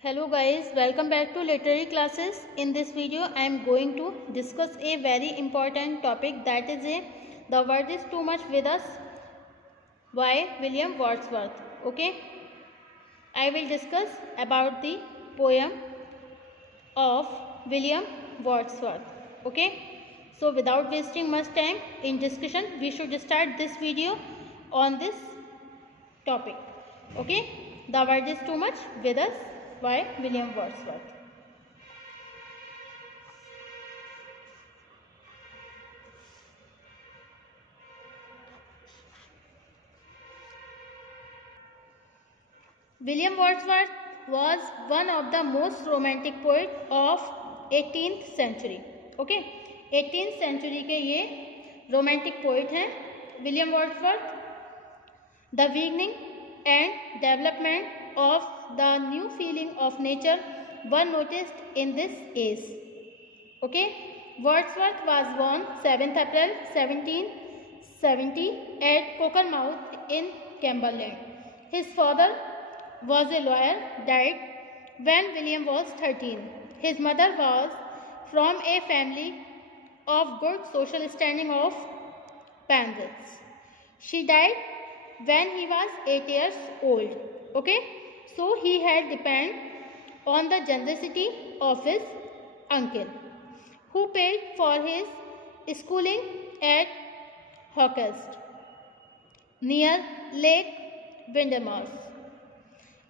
Hello guys, welcome back to literary classes. In this video I am going to discuss a very important topic, that is The Word is Too Much with Us by William Wordsworth. Okay, I will discuss about the poem of William Wordsworth. Okay, so without wasting much time in discussion, we should start this video on this topic. Okay, The Word is Too Much with Us by William Wordsworth. William Wordsworth was one of the most romantic poet of 18th century. Okay, 18th century के ये romantic poet हैं William Wordsworth. The beginning and development of the new feeling of nature were noticed in this age. Okay, Wordsworth was born 7th April 1770 at Cockermouth in Cumberland. His father was a lawyer, died when William was 13. His mother was from a family of good social standing of Penrith. She died when he was 8 years old. Okay, so he had depend on the generosity of his uncle, who paid for his schooling at Hawkhurst near Lake Windermere.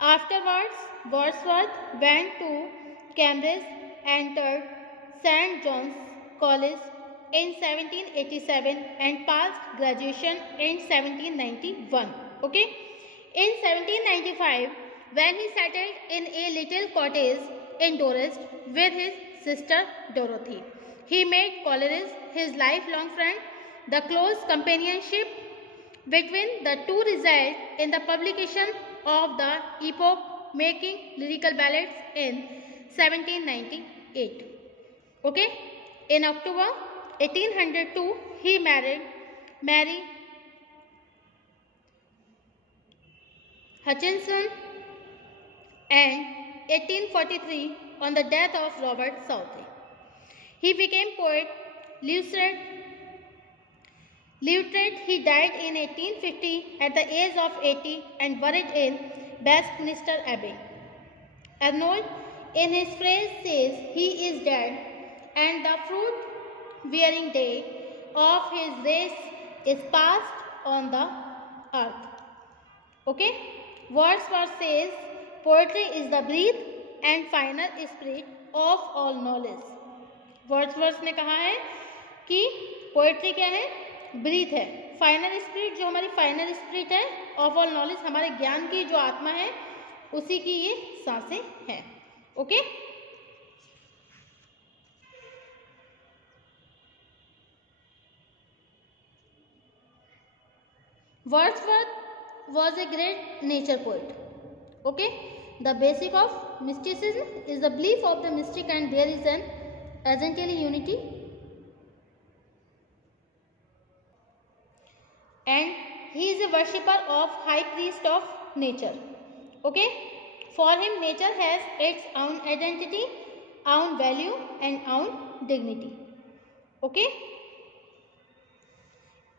Afterwards, Wordsworth went to Cambridge and entered St. John's College in 1787 and passed graduation in 1791. Okay, in 1795, when he settled in a little cottage in Dorset with his sister Dorothy, he made Coleridge his lifelong friend. The close companionship between the two resulted in the publication of the epoch-making lyrical ballads in 1798. Okay, in October 1802, he married Mary Hutchinson, and 1843, on the death of Robert Southey, he became poet laureate. He died in 1850 at the age of 80 and buried in Westminster Abbey. Arnold, in his phrase, says he is dead, and the fruit-bearing day of his race is passed on the earth. Okay, Wordsworth says poetry is the breath and final spirit of all knowledge. Wordsworth ने कहा है कि poetry क्या है, breathe है, final spirit, जो हमारी final spirit है ऑफ ऑल नॉलेज, हमारे ज्ञान की जो आत्मा है उसी की ये सांसें हैं. Okay, Wordsworth was a great nature poet. Okay, the basic of mysticism is the belief of the mystic, and there is an essential unity, and he is a worshipper of high priest of nature. Okay, for him nature has its own identity, own value and own dignity. Okay,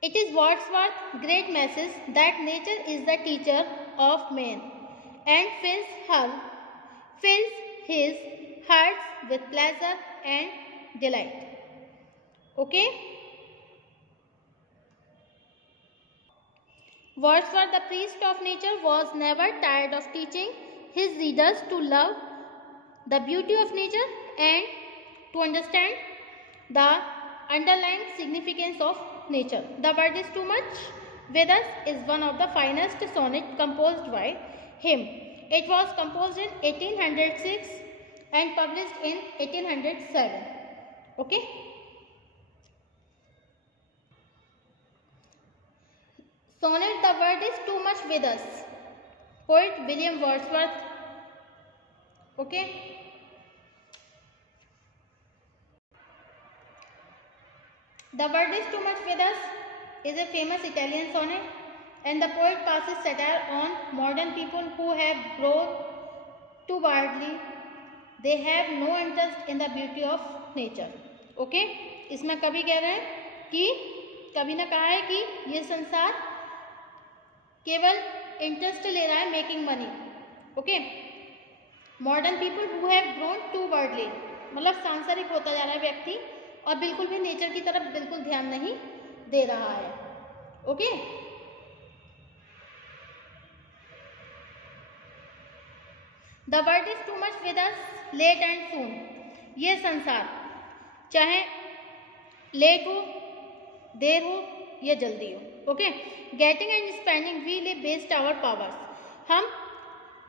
it is Wordsworth's great message that nature is the teacher of man and fills his heart with pleasure and delight. Okay, Wordsworth, the priest of nature, was never tired of teaching his readers to love the beauty of nature and to understand the underlying significance of nature. The Word is Too Much with Us is one of the finest sonnet composed by him. It was composed in 1806 and published in 1807. Okay, sonnet The Word is Too Much with Us, poet William Wordsworth. Okay, The Word is Too Much with Us is a famous Italian sonnet, and the poet passes satire on modern people who have grown too worldly, they have no interest in the beauty of nature. Okay, इसमें कवि कह रहे हैं कि कवि ने कहा है कि ये संसार केवल इंटरेस्ट ले रहा है making money. Okay, modern people who have grown too worldly, मतलब सांसारिक होता जा रहा है व्यक्ति और बिल्कुल भी नेचर की तरफ बिल्कुल ध्यान नहीं दे रहा है. Okay, the world is too much with us late and soon. ये संसार चाहे लेट हो, देर हो या जल्दी हो. Okay, getting and spending we live based our powers. हम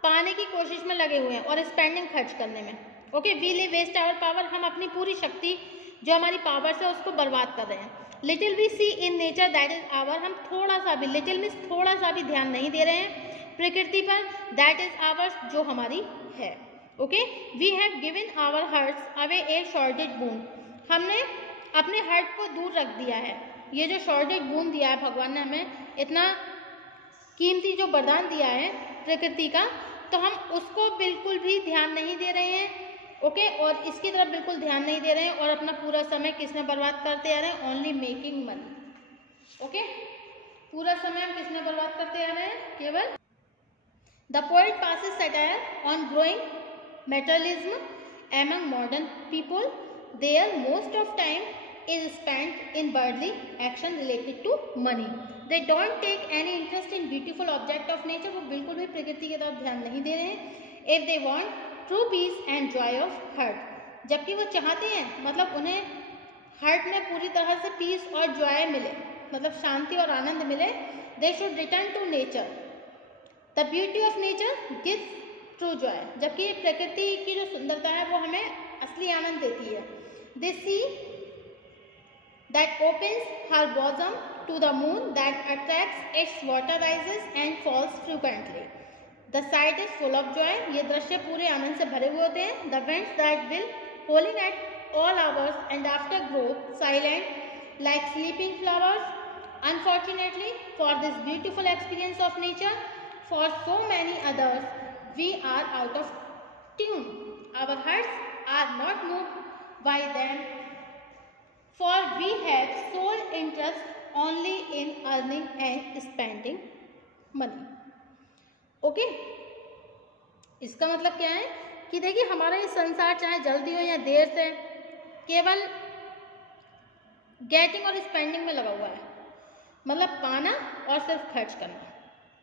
पाने की कोशिश में लगे हुए हैं और स्पेंडिंग खर्च करने में. Okay, we live waste our power, हम अपनी पूरी शक्ति जो हमारी पावर्स है उसको बर्बाद कर रहे हैं. Little we see in nature that is our, हम थोड़ा सा भी, लिटिल मीन्स थोड़ा सा भी ध्यान नहीं दे रहे हैं प्रकृति पर, दैट इज आवर्स, जो हमारी है. Okay, we have given our hearts away a sordid boon, हमने अपने हार्ट को दूर रख दिया है. ये जो शॉर्टेज बून दिया है भगवान ने हमें, इतना कीमती जो वरदान दिया है प्रकृति का, तो हम उसको बिल्कुल भी ध्यान नहीं दे रहे हैं. ओके, और इसकी तरफ बिल्कुल ध्यान नहीं दे रहे हैं और अपना पूरा समय किसमें बर्बाद करते आ रहे हैं? Only making money. ओके, पूरा समय हम किसमें बर्बाद करते आ रहे हैं? केवल. The poet passes satire on growing materialism among modern people. Their most of time is spent in worldly action related to money. They don't take any interest in beautiful object of nature. वो बिल्कुल भी प्रकृति की तरफ ध्यान नहीं दे रहे हैं. If they want true peace and joy of heart, जबकि वो चाहते हैं, मतलब उन्हें हार्ट में पूरी तरह से पीस और जॉय मिले, मतलब शांति और आनंद मिले, they should return to nature. The beauty of nature gives true Joy, जबकि प्रकृति की जो सुंदरता है वो हमें असली आनंद देती है. They see that opens her bosom to the moon that attracts its water rises and falls frequently. The sight is full of joy. ये दृश्य पूरे आनंद से भरे हुए होते हैं. The winds that will howling at all hours and after grow silent like sleeping flowers. Unfortunately for this beautiful experience of nature, for so many others, we are out of tune. Our hearts are not moved by them, for we have sole interest only in earning and spending money. Okay, इसका मतलब क्या है कि देखिए हमारा ये संसार चाहे जल्दी हो या देर से केवल गेटिंग और स्पेंडिंग में लगा हुआ है, मतलब पाना और सिर्फ खर्च करना.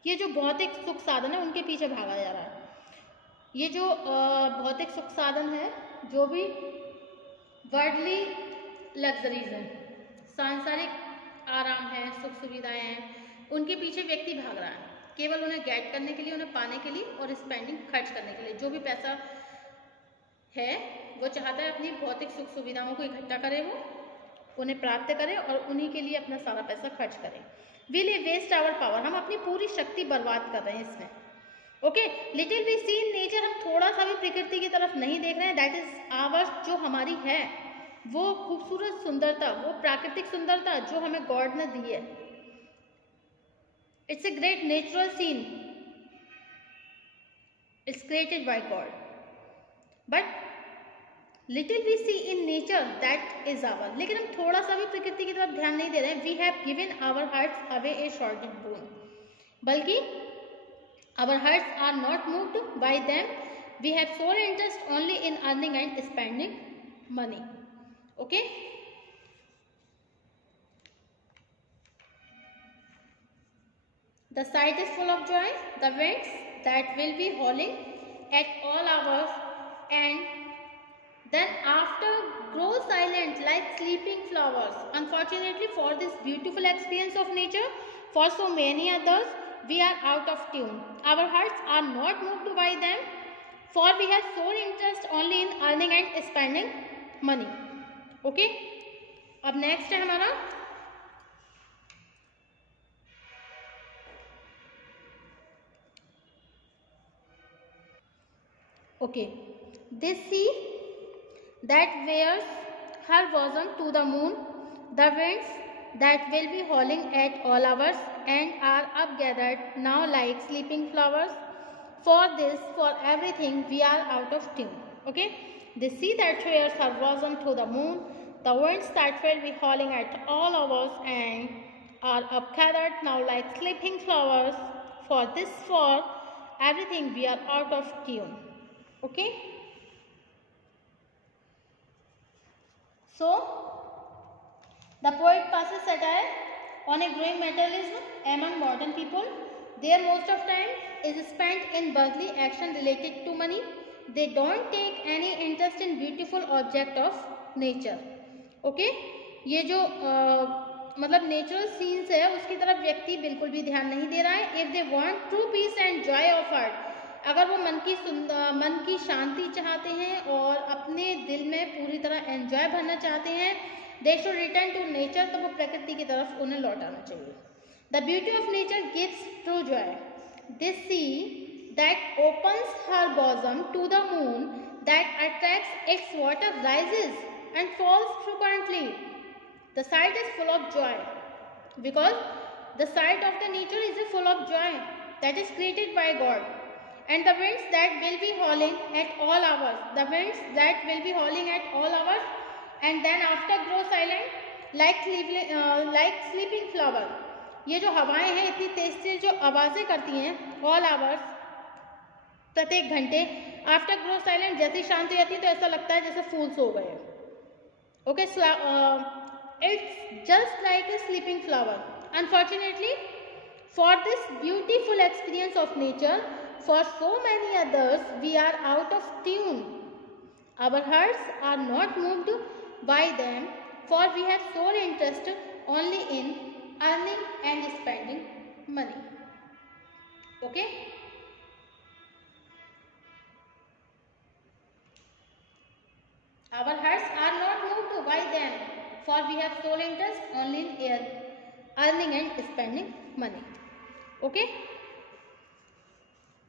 ये जो भौतिक सुख साधन है उनके पीछे भागा जा रहा है. ये जो भौतिक सुख साधन है, जो भी वर्ल्डली लग्जरीज हैं, सांसारिक आराम है, सुख सुविधाएं हैं, उनके पीछे व्यक्ति भाग रहा है केवल उन्हें गेट करने के लिए, उन्हें पाने के लिए और स्पेंडिंग खर्च करने के लिए. जो भी पैसा है वो चाहता है अपनी भौतिक सुख सुविधाओं को इकट्ठा करे, वो उन्हें प्राप्त करे और उन्हीं के लिए अपना सारा पैसा खर्च करे. We live waste our power, हम अपनी पूरी शक्ति बर्बाद कर रहे हैं इसमें. Okay, little we see in nature, हम थोड़ा सा भी प्रकृति की तरफ नहीं देख रहे हैं. दैट इज आवर्स, जो हमारी है वो खूबसूरत सुंदरता, वो प्राकृतिक सुंदरता जो हमें गॉड ने दी है. It's a great natural scene, it's created by God, but little we see in nature that is our. लेकिन हम थोड़ा सा भी प्रकृति की तरफ ध्यान नहीं दे रहे हैं. We have given our hearts away a shortage bone, बल्कि our hearts are not moved by them. We have sole interest only in earning and spending money. Okay, the sight is full of joy. The winds that will be howling at all hours and then after grow silent like sleeping flowers. Unfortunately for this beautiful experience of nature, for so many others, we are out of tune. Our hearts are not moved by them, for we have sole interest only in earning and spending money. Okay, अब next है हमारा okay, this sea that wears her bosom to the moon, the winds that will be howling at all hours and are upgathered now like sleeping flowers. for everything we are out of tune. Okay, they see that shares are risen to the moon, the winds that will be howling at all hours and are up gathered now like sleeping flowers. For everything we are out of tune. Okay, so the poet passes satire on a growing materialism among modern people. Their most of time is spent in worldly action related to money. They don't take any interest in beautiful object of nature. Okay, ये जो मतलब natural scenes है उसकी तरफ व्यक्ति बिल्कुल भी ध्यान नहीं दे रहा है. If they want true peace and joy of art, अगर वो मन की शांति चाहते हैं और अपने दिल में पूरी तरह एंजॉय भरना चाहते हैं, they should return to nature, तो वो प्रकृति की तरफ उन्हें लौटाना चाहिए. The beauty of nature gives true joy. This sea that opens her bosom to the moon that attracts its water rises and falls frequently. The sight is full of joy because the sight of the nature is full of joy that is created by God. And the winds that will be howling at all hours, the winds that will be howling at all hours and then after grow silent like sleeping flower. ये जो हवाएं हैं इतनी तेज से जो आवाज़ें करती हैं all hours, प्रत्येक घंटे, आफ्टर ग्रो साइलेंट, जैसे शांत हो जाती है तो ऐसा लगता है जैसे फूल सो गए. Okay, so it's just like a sleeping flower. Unfortunately, for this beautiful experience of nature, for so many others, we are out of tune. Our hearts are not moved by them, for we have sole interest only in earning and spending money. Okay? Our hearts are not moved by them, for we have sole interest only in earning and spending money. Okay?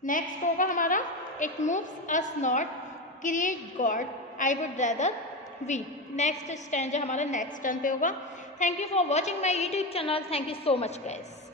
Next होगा हमारा it moves us not create God, I would rather we. Next stanza हमारा next turn पे होगा. Thank you for watching my YouTube channel. Thank you so much guys.